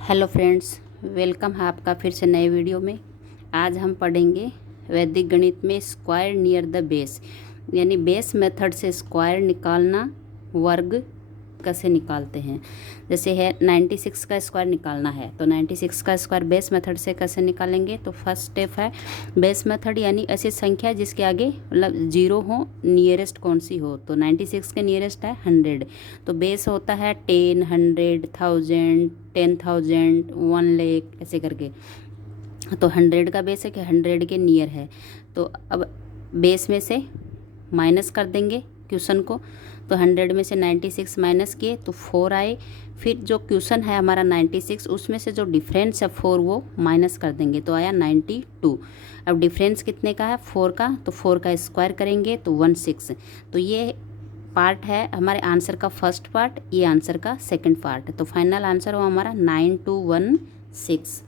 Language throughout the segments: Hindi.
हेलो फ्रेंड्स, वेलकम है आपका फिर से नए वीडियो में। आज हम पढ़ेंगे वैदिक गणित में स्क्वायर नियर द बेस, यानी बेस मेथड से स्क्वायर निकालना, वर्ग कैसे निकालते हैं। जैसे है 96 का स्क्वायर निकालना है तो 96 का स्क्वायर बेस मेथड से कैसे निकालेंगे। तो फर्स्ट स्टेप है बेस मेथड, यानी ऐसी संख्या जिसके आगे मतलब जीरो हो, नियरेस्ट कौन सी हो। तो 96 के नियरेस्ट है 100, तो बेस होता है 10, 100, 1000, 10,000, 1 लाख ऐसे करके। तो 100 का बेस है कि 100 के नियर है। तो अब बेस में से माइनस कर देंगे क्वेश्चन को। तो 100 में से 96 माइनस किए तो 4 आए। फिर जो क्वेश्चन है हमारा 96, उसमें से जो डिफरेंस है 4 वो माइनस कर देंगे तो आया 92। अब डिफरेंस कितने का है 4 का, तो 4 का स्क्वायर करेंगे तो 16। तो ये पार्ट है हमारे आंसर का फर्स्ट पार्ट, ये आंसर का सेकंड पार्ट। तो फाइनल आंसर हो हमारा 9216।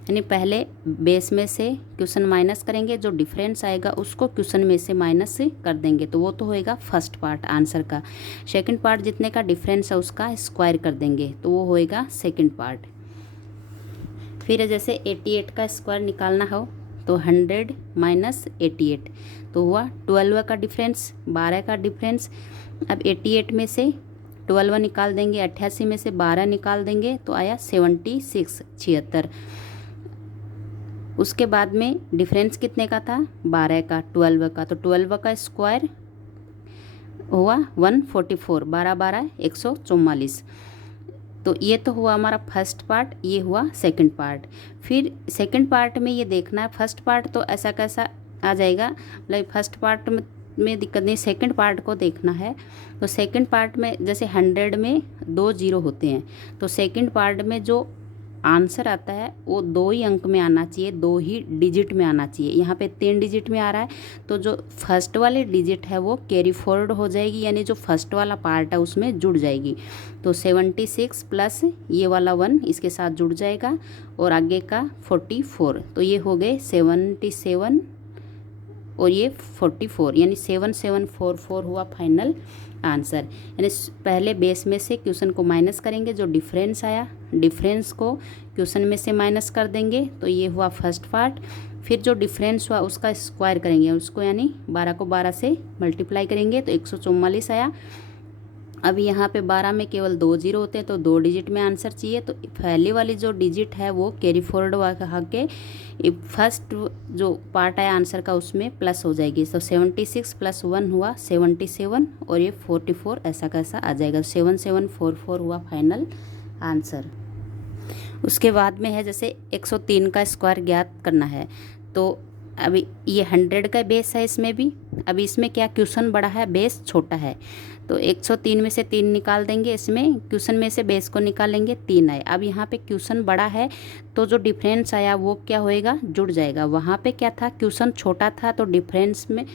यानी पहले बेस में से क्वेश्चन माइनस करेंगे, जो डिफरेंस आएगा उसको क्वेश्चन में से माइनस कर देंगे, तो वो तो होएगा फर्स्ट पार्ट आंसर का। सेकंड पार्ट जितने का डिफरेंस है उसका स्क्वायर कर देंगे तो वो होएगा सेकंड पार्ट। फिर जैसे 88 का स्क्वायर निकालना हो तो 100 माइनस 88 तो हुआ 12 का डिफरेंस, 12 का डिफरेंस। अब 88 में से 12 निकाल देंगे, 88 में से 12 निकाल देंगे तो आया 76, 76। उसके बाद में डिफरेंस कितने का था 12 का, 12 का, तो 12 का स्क्वायर हुआ 144, 12 12 144। तो ये तो हुआ हमारा फर्स्ट पार्ट, ये हुआ सेकंड पार्ट। फिर सेकंड पार्ट में ये देखना है, फर्स्ट पार्ट तो ऐसा कैसा आ जाएगा, मतलब फर्स्ट पार्ट में दिक्कत नहीं, सेकंड पार्ट को देखना है। तो सेकंड पार्ट में जैसे 100 में 2 जीरो होते हैं, तो सेकंड पार्ट में जो आंसर आता है वो 2 ही अंक में आना चाहिए, 2 ही डिजिट में आना चाहिए। यहाँ पे 3 डिजिट में आ रहा है, तो जो फर्स्ट वाली डिजिट है वो कैरी फॉरवर्ड हो जाएगी, यानी जो फर्स्ट वाला पार्ट है उसमें जुड़ जाएगी। तो 76 प्लस ये वाला 1 इसके साथ जुड़ जाएगा और आगे का 44, तो ये हो गए 77 और ये 44, यानी 7744 हुआ फाइनल आंसर। यानी पहले बेस में से क्वेश्चन को माइनस करेंगे, जो डिफरेंस आया डिफरेंस को क्वेश्चन में से माइनस कर देंगे, तो ये हुआ फर्स्ट पार्ट। फिर जो डिफरेंस हुआ उसका स्क्वायर करेंगे, उसको यानी 12 को 12 से मल्टीप्लाई करेंगे तो 144 आया। अब यहाँ पे 12 में केवल 2 जीरो होते हैं, तो 2 डिजिट में आंसर चाहिए, तो पहले वाली जो डिजिट है वो कैरी फॉरवर्ड कहा के फर्स्ट जो पार्ट आया आंसर का उसमें प्लस हो जाएगी। तो 76 प्लस 1 हुआ 77 और ये 44 ऐसा कैसा आ जाएगा, 7744 हुआ फाइनल आंसर। उसके बाद में है जैसे 103 का स्क्वायर ज्ञात करना है। तो अभी ये 100 का बेस है इसमें भी, अभी इसमें क्या क्वेश्चन बड़ा है बेस छोटा है, तो 103 में से 3 निकाल देंगे, इसमें क्वेश्चन में से बेस को निकालेंगे 3 आए। अब यहाँ पे क्वेश्चन बड़ा है तो जो डिफरेंस आया वो क्या होएगा, जुड़ जाएगा। वहाँ पे क्या था क्वेश्चन छोटा था तो डिफरेंस में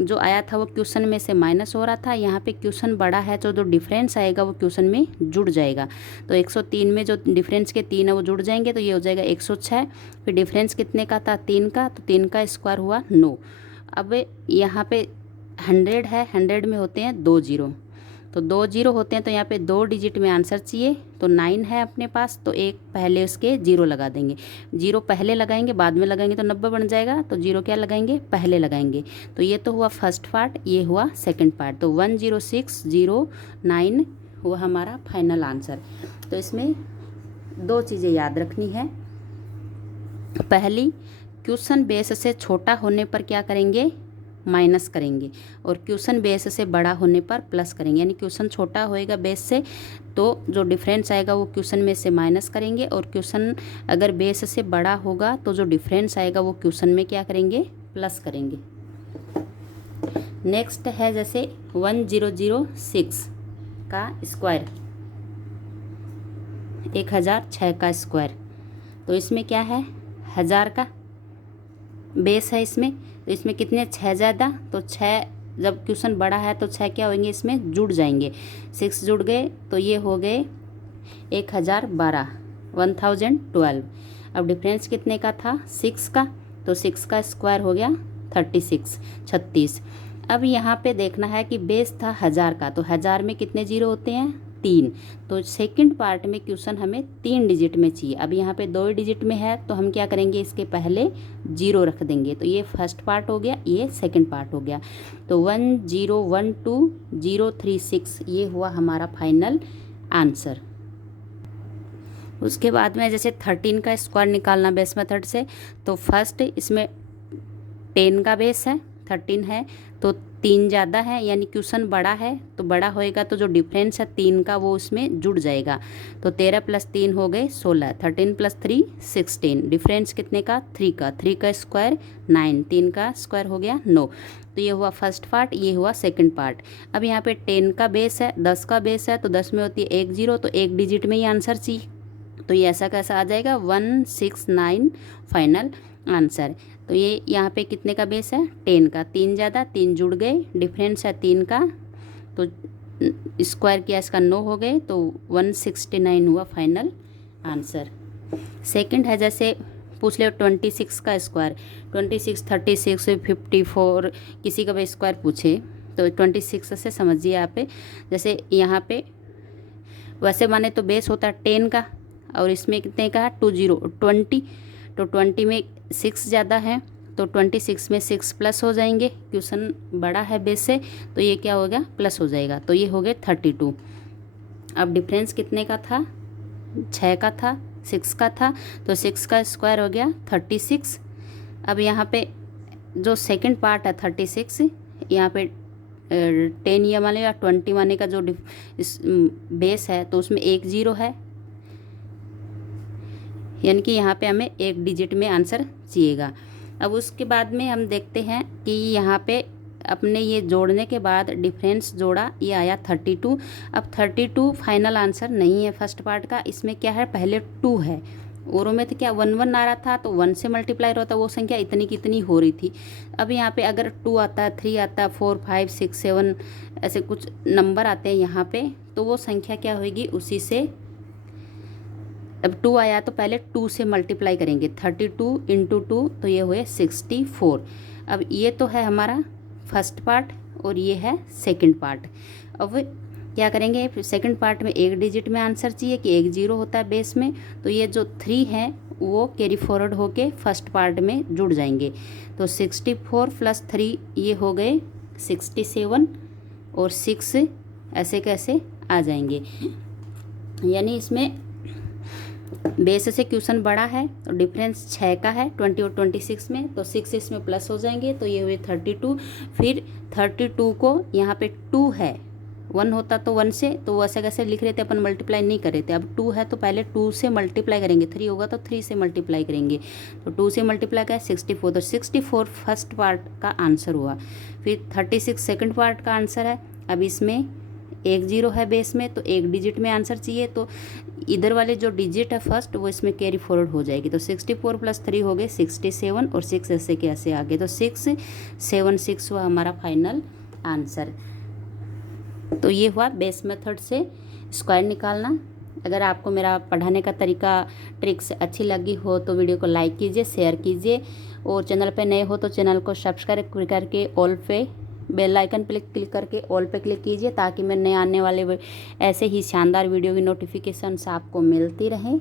जो आया था वो क्वेश्चन में से माइनस हो रहा था, यहाँ पे क्वेश्चन बड़ा है तो जो डिफरेंस आएगा वो क्वेश्चन में जुड़ जाएगा। तो 103 में जो डिफरेंस के 3 है वो जुड़ जाएंगे, तो ये हो जाएगा 106। फिर डिफरेंस कितने का था 3 का, तो 3 का स्क्वायर हुआ 9। अब यहाँ पे 100 है, 100 में होते हैं 2 जीरो, तो 2 जीरो होते हैं तो यहाँ पे 2 डिजिट में आंसर चाहिए। तो 9 है अपने पास, तो एक पहले उसके जीरो लगा देंगे, जीरो पहले लगाएंगे, बाद में लगाएंगे तो 90 बन जाएगा, तो जीरो क्या लगाएंगे पहले लगाएंगे। तो ये तो हुआ फर्स्ट पार्ट, ये हुआ सेकंड पार्ट। तो 10609 हुआ हमारा फाइनल आंसर। तो इसमें 2 चीज़ें याद रखनी है। पहली, क्वेश्चन बेस से छोटा होने पर क्या करेंगे माइनस करेंगे, और क्वेश्चन बेस से बड़ा होने पर प्लस करेंगे। यानी क्वेश्चन छोटा होएगा बेस से तो जो डिफरेंस आएगा वो क्वेश्चन में से माइनस करेंगे, और क्वेश्चन अगर बेस से बड़ा होगा तो जो डिफरेंस आएगा वो क्वेश्चन में क्या करेंगे प्लस करेंगे। नेक्स्ट है जैसे 1006 का स्क्वायर, 1006 का स्क्वायर। तो इसमें क्या है 1000 का बेस है इसमें, तो इसमें कितने 6 ज़्यादा, तो 6 जब क्वेश्चन बड़ा है तो 6 क्या होंगे इसमें जुड़ जाएंगे, 6 जुड़ गए तो ये हो गए 1012, 1012। अब डिफरेंस कितने का था 6 का, तो 6 का स्क्वायर हो गया 36, 36। अब यहाँ पे देखना है कि बेस था 1000 का, तो 1000 में कितने जीरो होते हैं 3। तो सेकंड पार्ट में क्वेश्चन हमें 3 डिजिट में चाहिए। अब यहाँ पे 2 डिजिट में है तो हम क्या करेंगे, इसके पहले 0 रख देंगे। तो ये फर्स्ट पार्ट हो गया, ये सेकंड पार्ट हो गया। तो 1012 036 ये हुआ हमारा फाइनल आंसर। उसके बाद में जैसे 13 का स्क्वायर निकालना बेस मेथड से, तो फर्स्ट इसमें 10 का बेस है, 13 है, तो 3 ज़्यादा है यानी क्वेश्चन बड़ा है, तो बड़ा होएगा तो जो डिफरेंस है 3 का वो उसमें जुड़ जाएगा। तो 13 + 3 हो गए 16, 13 + 3 16, डिफरेंस कितने का 3 का, 3 का स्क्वायर 9, 3 का स्क्वायर हो गया 9। तो ये हुआ फर्स्ट पार्ट, ये हुआ सेकंड पार्ट। अब यहाँ पे 10 का बेस है, 10 का बेस है, तो 10 में होती है 1 0, तो एक डिजिट में ही आंसर चाहिए। तो ये ऐसा कैसा आ जाएगा 169 फाइनल आंसर। तो ये यहाँ पे कितने का बेस है 10 का, 3 ज़्यादा 3 जुड़ गए, डिफरेंस है 3 का, तो स्क्वायर किया इसका 9 हो गए, तो 169 हुआ फाइनल आंसर। सेकंड है जैसे पूछ ले 26 का स्क्वायर, 26 36 54 किसी का भी स्क्वायर पूछे तो 26 से समझिए आप। जैसे यहाँ पे वैसे माने तो बेस होता है 10 का, और इसमें कितने का है 20, तो 20 में 6 ज़्यादा है, तो 26 में 6 प्लस हो जाएंगे, क्वेश्चन बड़ा है बेस से, तो ये क्या हो गया प्लस हो जाएगा, तो ये हो गए 32। अब डिफरेंस कितने का था 6 का था, 6 का था, तो 6 का स्क्वायर हो गया 36। अब यहाँ पे जो सेकंड पार्ट है 36, यहाँ पे 10 या माने या 20 माने का जो बेस है तो उसमें 1 0 है, यानी कि यहाँ पे हमें एक डिजिट में आंसर चाहिएगा। अब उसके बाद में हम देखते हैं कि यहाँ पे अपने ये जोड़ने के बाद डिफरेंस जोड़ा, ये आया 32। अब 32 फाइनल आंसर नहीं है फर्स्ट पार्ट का, इसमें क्या है पहले 2 है, औरों में तो क्या 1 1 आ रहा था, तो 1 से मल्टीप्लाई होता, वो संख्या इतनी कितनी हो रही थी। अब यहाँ पे अगर 2 आता है, 3 आता है, 4 5 6 7 ऐसे कुछ नंबर आते हैं यहाँ पे, तो वो संख्या क्या होगी उसी से। अब 2 आया तो पहले 2 से मल्टीप्लाई करेंगे, 32 × 2 तो ये हुए 64। अब ये तो है हमारा फर्स्ट पार्ट और ये है सेकंड पार्ट। अब क्या करेंगे, सेकंड पार्ट में एक डिजिट में आंसर चाहिए कि 1 0 होता है बेस में, तो ये जो 3 है वो कैरी फॉरवर्ड होके फर्स्ट पार्ट में जुड़ जाएंगे। तो 64 + 3 ये हो गए 67, और 6 ऐसे कैसे आ जाएंगे, यानी इसमें बेस से क्वेश्चन बड़ा है, तो डिफरेंस 6 का है 20 और 26 में, तो 6 इसमें प्लस हो जाएंगे, तो ये हुए 32। फिर 32 को यहाँ पे 2 है, 1 होता तो 1 से, तो वैसे कैसे लिख रहे थे अपन, मल्टीप्लाई नहीं कर रहे थे। अब 2 है तो पहले 2 से मल्टीप्लाई करेंगे, 3 होगा तो 3 से मल्टीप्लाई करेंगे, तो 2 से मल्टीप्लाई करें 64, तो 64 फर्स्ट पार्ट का आंसर हुआ। फिर 36 सेकंड पार्ट का आंसर है। अब इसमें 1 0 है बेस में, तो एक डिजिट में आंसर चाहिए, तो इधर वाले जो डिजिट है फर्स्ट वो इसमें कैरी फॉरवर्ड हो जाएगी, तो 64 + 3 हो गए 67, और 6 ऐसे के ऐसे आगे, तो 676 हुआ हमारा फाइनल आंसर। तो ये हुआ बेस मेथड से स्क्वायर निकालना। अगर आपको मेरा पढ़ाने का तरीका ट्रिक्स अच्छी लगी हो तो वीडियो को लाइक कीजिए, शेयर कीजिए, और चैनल पे नए हो तो चैनल को सब्सक्राइब करके ऑल पे बेल आइकन पे क्लिक करके ऑल पे क्लिक कीजिए, ताकि मैं नए आने वाले ऐसे ही शानदार वीडियो की नोटिफिकेशंस आपको मिलती रहें।